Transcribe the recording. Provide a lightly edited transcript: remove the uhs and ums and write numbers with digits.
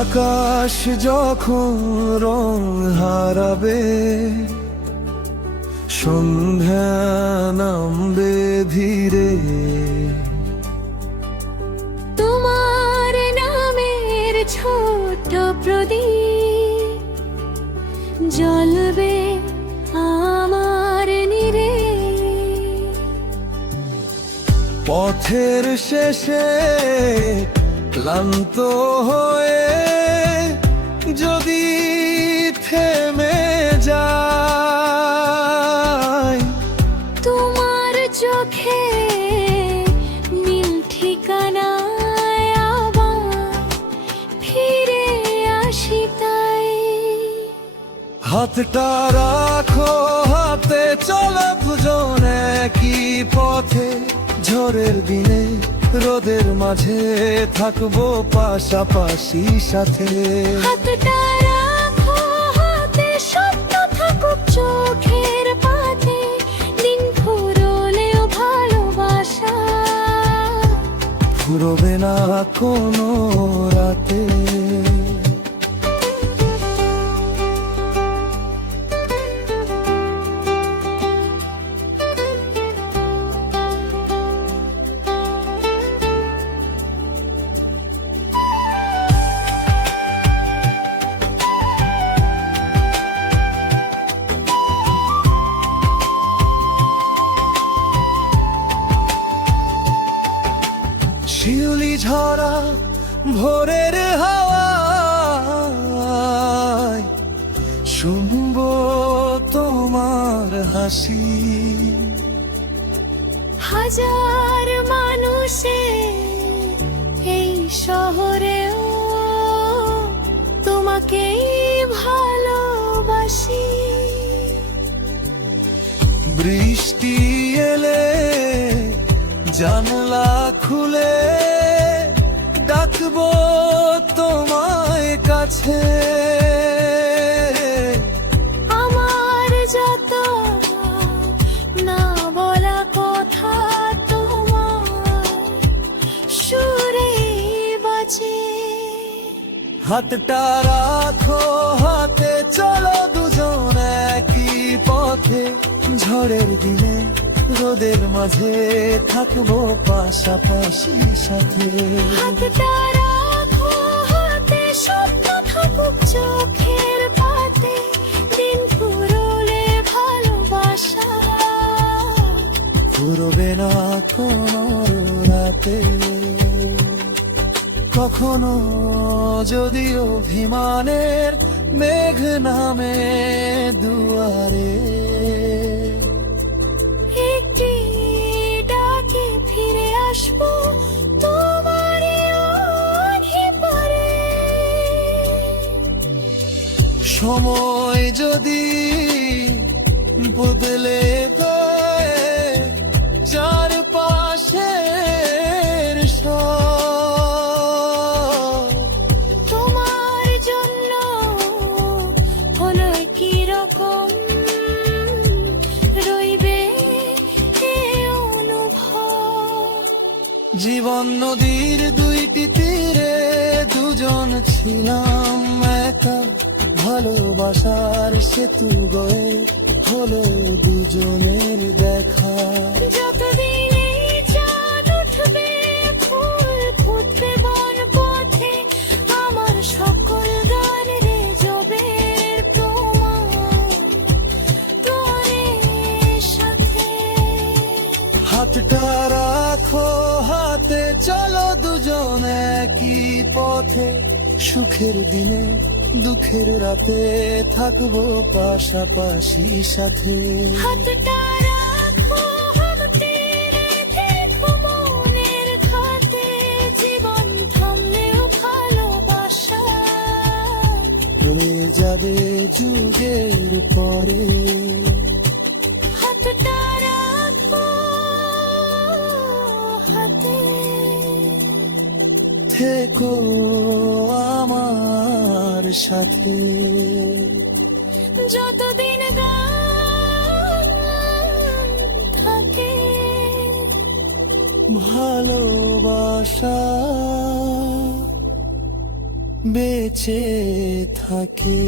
আকাশ যখন রং হারাবে, সন্ধ্যা নামবে ধীরে, তোমার নামের ছোট প্রদীপ জ্বলবে আমার নীড়ে। পথের শেষে ক্লান্ত হয়ে যদি থেমে যায়, তোমার চোখে নীল ঠিকানায় আবার ফিরে আসি তাই। হাতটা রাখো হাতে, চলো দুজন একই পথে, ঝড়ের দিনে রোদের মাঝে থাকবো পাশাপাশি সাথে। হাতটা রাখো হাতে, স্বপ্ন থাকুক চোখের পাতে, দিন ফুরোলেও ভালোবাসা ফুরবে না কোনো রাতে। শিউলি ঝরা ভোরের হাওয়ায় শুনবো তোমার হাসি। হাজার মানুষে এই শহরেও তোমাকেই ভালোবাসি। বৃষ্টি এলে জানলা খুলে ডাকবো তোমায় কাছে। আমার যত না বলা কথা তোমার সুরে বাজে। হাতটা রাখো হাতে, চলো দুজন একই পথে, ঝড়ের দিনে রোদের মাঝে থাকবো পাশাপাশি সাথে। হাতটা রাখো হাতে, স্বপ্ন থাকুক চোখের পাতে, দিন ফুরোলে ভালোবাসা ফুরবে না কোনো রাতে। কখনো যদি অভিমানের মেঘ নামে দুয়ারে, একটি ডাকে ফিরে আসবো তোমারই অধিপারে। সময় যদি বদলে দেয় চারপাশের সব, তোমার জন্য হলো কি রকম রইবে এ অনুভব। জীবন নদীর দুইটি তীরে দুজন ছিলাম একা, ভালোবাসার সেতু গয়ে হলো দুজনের দেখা। যতদিন এই চাঁদ উঠবে, ফুল ফুটবে বন পথে, আমার সকল গান রে যাবে তোমার সাথে। হাতটা রাখো হাতে, চলো দুজন একই পথে, সুখের দিনে দুঃখের রাতে থাকবো পাশাপাশি সাথে। হাতটা রাখো হাতে, রেখো মনের খাতে, জীবন থামলেও ভালোবাসা রয়ে যাবে যুগের পরে। হাতটা রাখো হাতে, থেকো আমার সাথে। যতদিন গান থাকে ভালোবাসা বেঁচে থাকে।